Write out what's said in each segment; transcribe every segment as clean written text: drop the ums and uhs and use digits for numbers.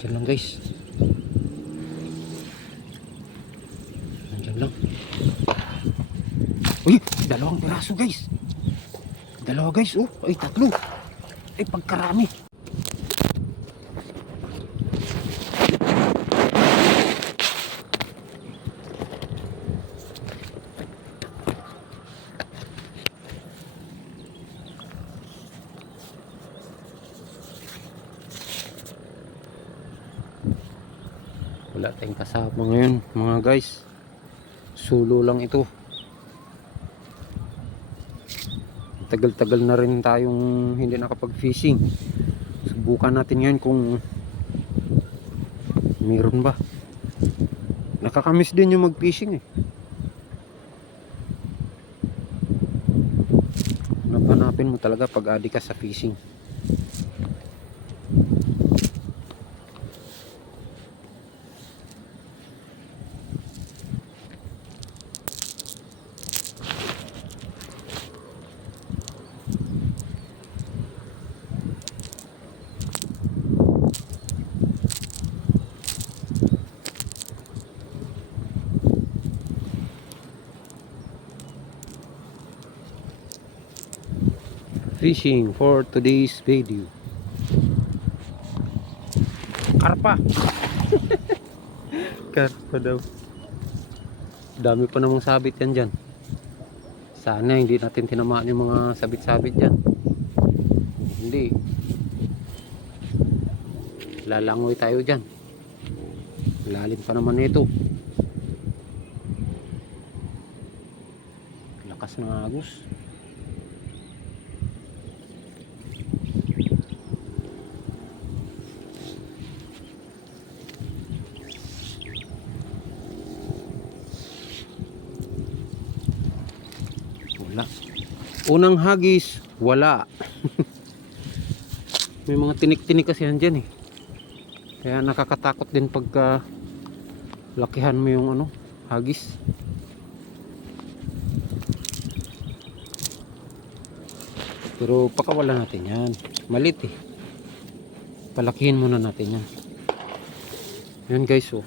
Diyan lang guys. Diyan lang. Uy, dalawang piraso guys. Dalawa guys, oh. Ay, tatlo. Ay, pagkarami. Wala tayong kasama ngayon mga guys. Solo lang ito. Tagal-tagal na rin tayong hindi nakapag-fishing. Subukan natin ngayon kung meron ba. Nakakamiss din yung mag-fishing eh. Hanapin mo talaga pag adi ka sa fishing. Fishing for today's video. Karpa. Karpa daw. Dami pa namang sabit yan dyan. Sana hindi natin tinamaan yung mga sabit-sabit dyan. Hindi. Lalangoy tayo dyan. Lalim pa naman ito. Lakas ng agos. Wala. Unang hagis, wala. May mga tinik-tinik kasi yan dyan eh. Kaya nakakatakot din pagka lakihan mo yung ano, hagis. Pero pakawalan natin yan. Malit eh. Palakihin muna natin yan. Yan guys oh.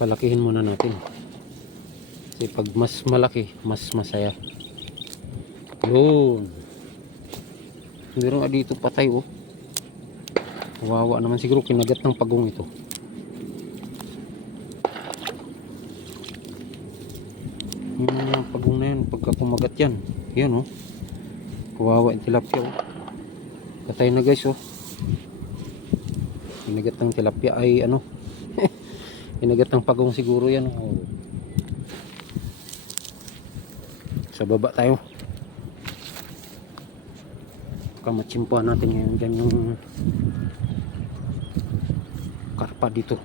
Palakihin muna natin. Kasi pag mas malaki, mas masaya. Yun. Meron nga dito patay oh. Kawawa naman siguro, kinagat ng pagong ito. Yung mga pagong na yan, pagka kumagat yan, yan oh. Kawawa yung tilapia oh. Patay na guys oh. Kinagat ng tilapia ay ano. Kinagat ng pagong siguro yan oh. Sa baba tayo. Kamatsimpuan natin ngayon dyan yung karpa dito.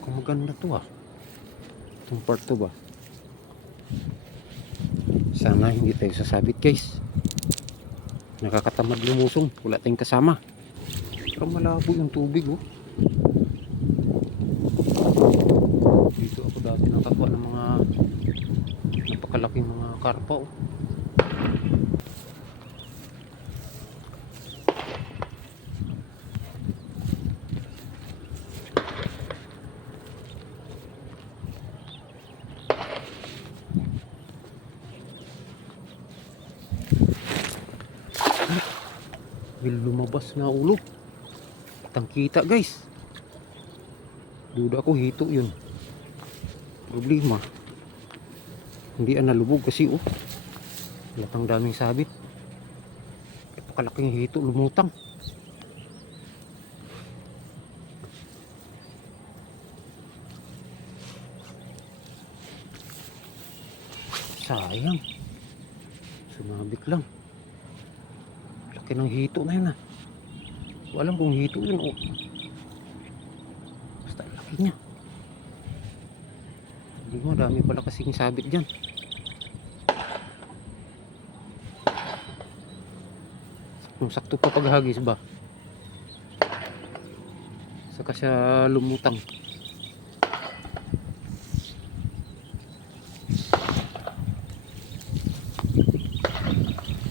Kung maganda to ah. Itong part to ba? Sana hindi tayo sasabit guys. Nakakatamad lumusong. Wala tayong kasama. Pero malabo yung tubig oh. Dito ako dati nakakuha ng mga napakalaking mga karpa oh. Will lumabas na ulo. Kitang-kita guys. Duda ko hito yun. Problema, hindi nalubog kasi oh. Latang daming sabit. Napakalaking hito, lumutang. Sayang. Sumabit lang. Laki ng hito na yun ah. Walang kung hito yun oh. Basta laki niya. Hindi mo, dami pala kasing sabit dyan. Kung sakto pa paghagis ba, saka siya lumutang.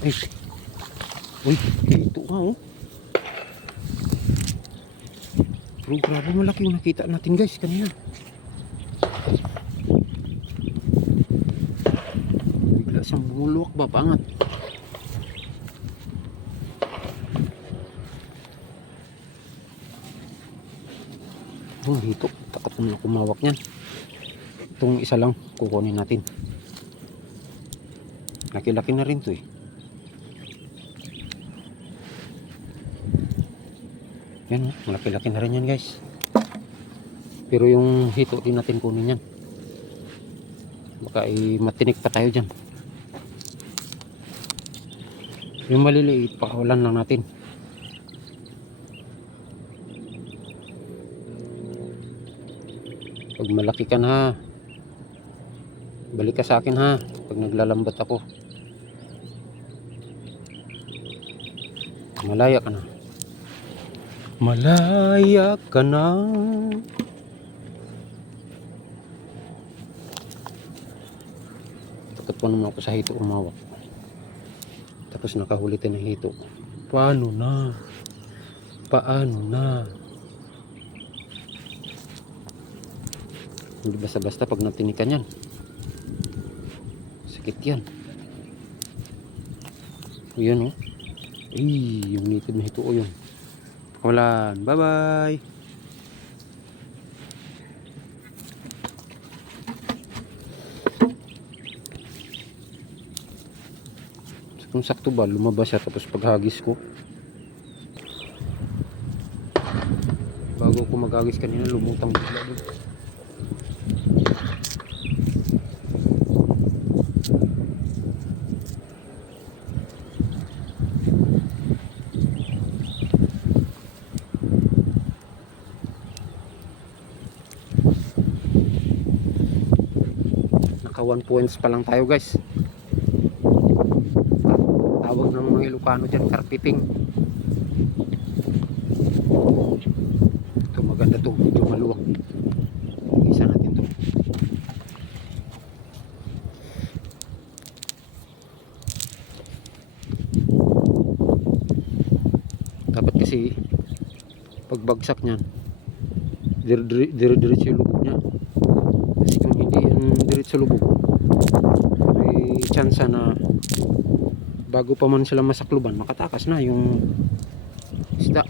Ay, uy, ito nga oh. Pero grabe malaki yung nakita natin guys kanina. Bigla siyang bumulwak ba, paangat. Oh, dito. Takot naman ako kumawak niyan. Itong isa lang kukunin natin. Laki-laki na rin to eh. Yan, malaki-laki na rin yan guys. Pero yung hito din natin kunin yan. Baka matinik pa tayo dyan. Yung maliliit, pakawalan lang natin. Pag malaki ka na ha, balik ka sa akin ha. Pag naglalambat ako, malaya ka na. Malaya ka na. Takot pa naman ako sa hito umawak. Tapos nakahuli tayo ng hito. Paano na? Paano na? Hindi basta-basta pag natinikan yan. Sakit yan. Ayan o. Yung native na hito o yun. Pakawalan. Bye bye. Kung sakto ba lumabas siya tapos paghagis ko, bago ko maghagis kanina lumutang bigla doon. Naka 1 points pa lang tayo guys. Tawag ng mga Ilocano dyan, karpiting. Ito maganda to, medyo maluwag. Isa natin to. Dapat kasi pagbagsak nyan, dire-diretso yung lubog nya. Kasi kung hindi yan diretso lubog, may chance na bago pa man sila masakluban, makatakas na yung isda.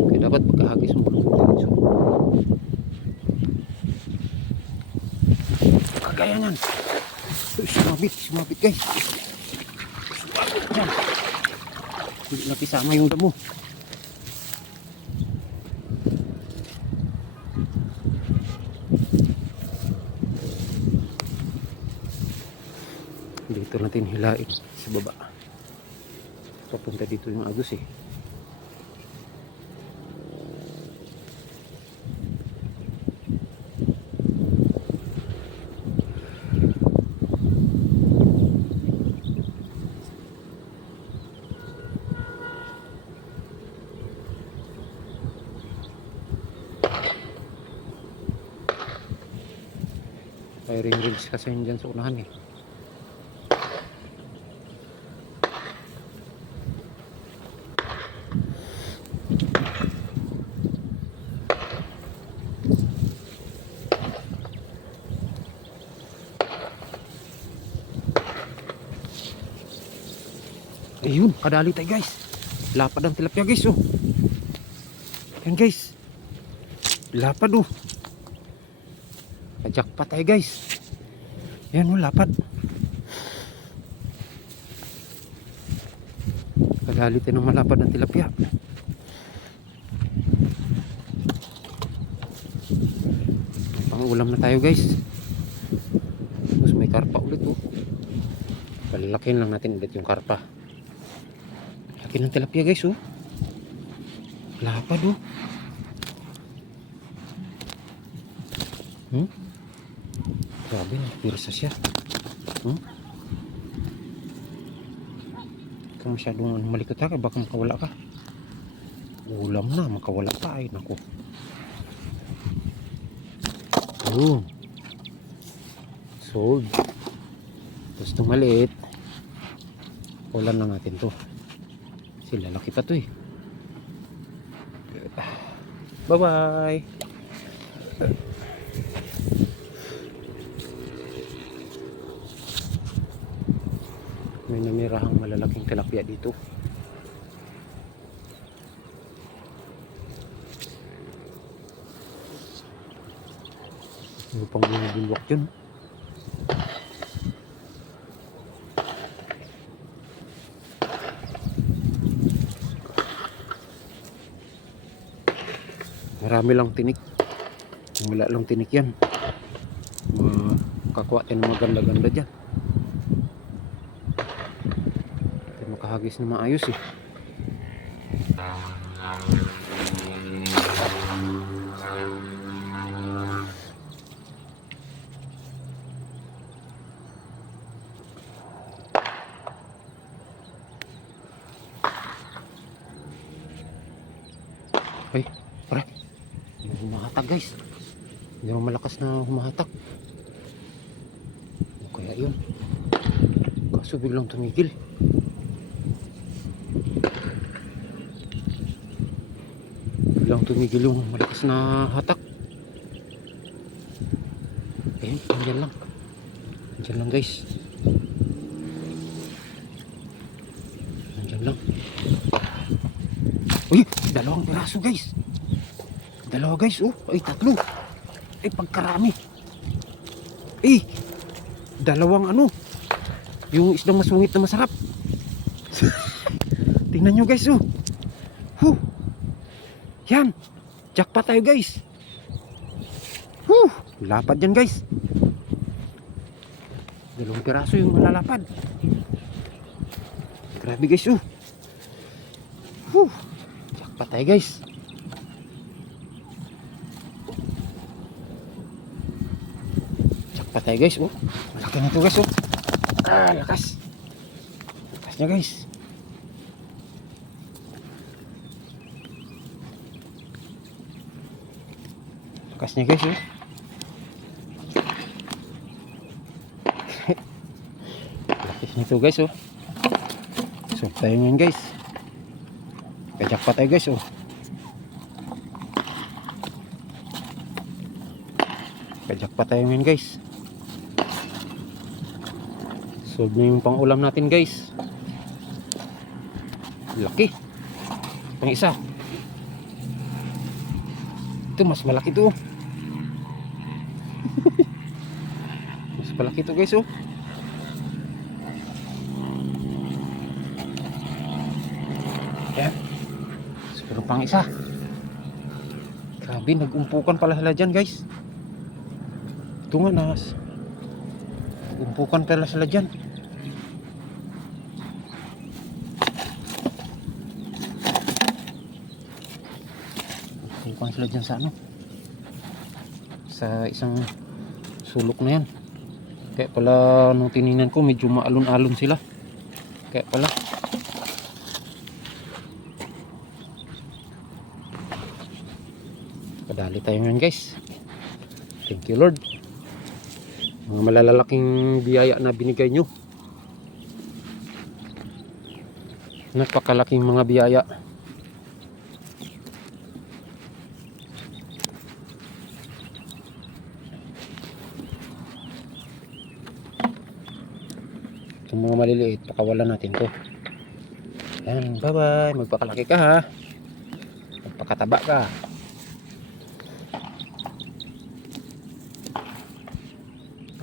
Kaya dapat pagkahagis mo diretso. Kagaya nyan. Sumabit guys. Sumabit yan. Hindi napisama yung damo. Dito natin hilain sa baba. Papunta dito yung agos eh. Firing reels kasi yun dyan sa unahan eh. Ayun, kadali tayo guys. Lapad ang tilapia guys oh. Yan guys. Lapad oh. Jackpot tayo guys. Yan oh, lapad. Kadali tayo ng malapad ang tilapia. Pang-ulam na tayo guys. Tapos may karpa ulit oh. Palalakin lang natin ulit yung karpa. Laki ng tilapia guys oh. Lapad oh. Grabe, pirsa siya. Kung masyadong malikot ka, baka makawala ka. Ulam na, makawala ka. Ay naku. Sold. Tapos itong maliit, ulan na natin to. Kasi lalaki pa to eh. Bye-bye. May namirahang malalaking tilapia dito. Ano pang binubulwak yun? Marami lang tinik. Wala lang tinik yan. Makakuha tayo ng maganda-ganda dyan. Tayo makahagis na maayos eh. Ay, pare. Humahatak guys. Hindi naman malakas na humahatak. O kaya yun. Kaso biglang tumigil. Biglang tumigil yung malakas na hatak. Ayun, andyan lang. Andyan lang guys. Andyan lang. Uy, dalawang piraso guys. Dalawa guys, oh. Ay, tatlo. Ay, pagkarami. Eh, dalawang ano. Yung isdang masungit na masarap. Tingnan nyo guys, oh. Huh. Yan. Jackpot tayo guys. Huh. Lapad yan guys. Dalawang piraso yung malalapad. Grabe guys, oh. Huh. Jackpot tayo guys. Jackpot tayo guys, oh. Malaki nito guys, oh. Ah, lakas. Lakas niya guys. Lakas niya guys, oh. Lakas nito guys, oh. So, tayo ngayon guys. Kajakpa tayo guys, oh. Kajakpa tayo ngayon guys. Solve na yung pang ulam natin guys. Laki. Pang isa. Ito mas malaki to. Mas malaki to guys, oh. Yan. Pero pang isa. Grabe, nag-umpukan pala sila dyan guys. Ito nga nas. Nag-umpukan pala sila dyan. Umpukan sila dyan sa ano. Sa isang sulok na yan. Kaya pala nung tinignan ko medyo maalon-alon sila. Kaya pala. Padali tayo ngayon guys. Thank you Lord. Mga malalaking biyaya na binigay nyo. Napakalaking mga biyaya. Itong mga maliliit, pakawalan natin to. Yan, bye bye. Magpakalaki ka ha. Magpakataba ka.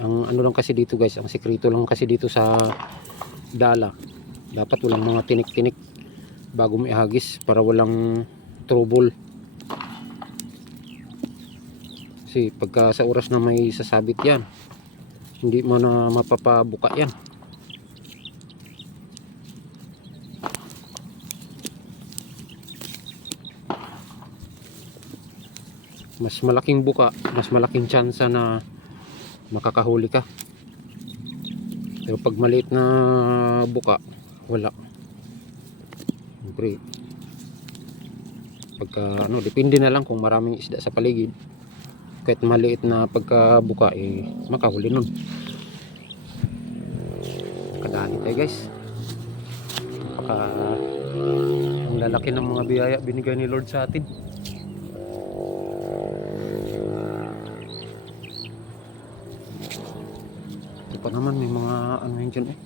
Ang ano lang kasi dito guys, ang sekreto lang kasi dito sa dala, dapat walang mga tinik-tinik bago mo ihagis para walang trouble. Kasi pagka sa oras na may sasabit yan, hindi mo na mapapabuka yan. Mas malaking buka, mas malaking tsansa na makakahuli ka. Pero pag maliit na buka, wala. Siyempre, pagka ano, depende na lang kung maraming isda sa paligid. Kahit maliit na pagkabuka, eh makahuli nun. Kadali tayo guys. Ang lalaki ng mga biyaya binigay ni Lord sa atin. pa naman, may mga ano yun dyan eh.